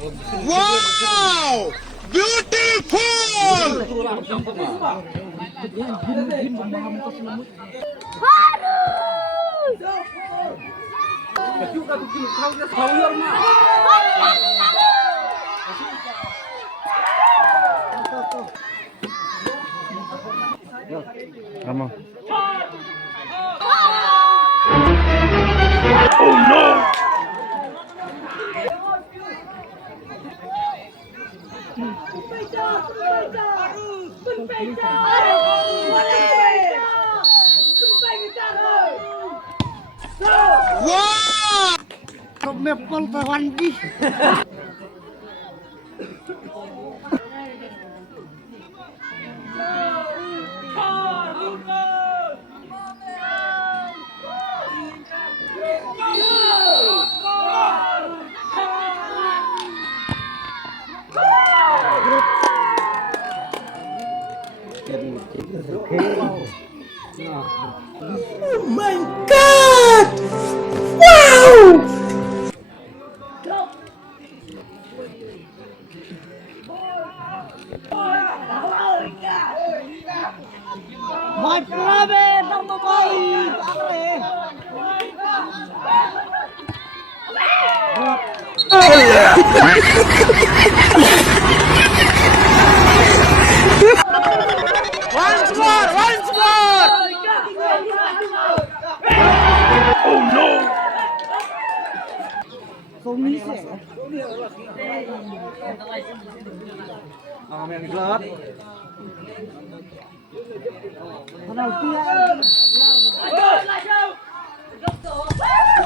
Wow! Beautiful! Vamos. Wow! Mepol kawan di. Oh my God! Wow! Mai prabe nama baik akre. Once more! Once more! Komise. Main gelap. Penalti.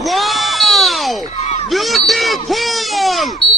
Wow! Beautiful!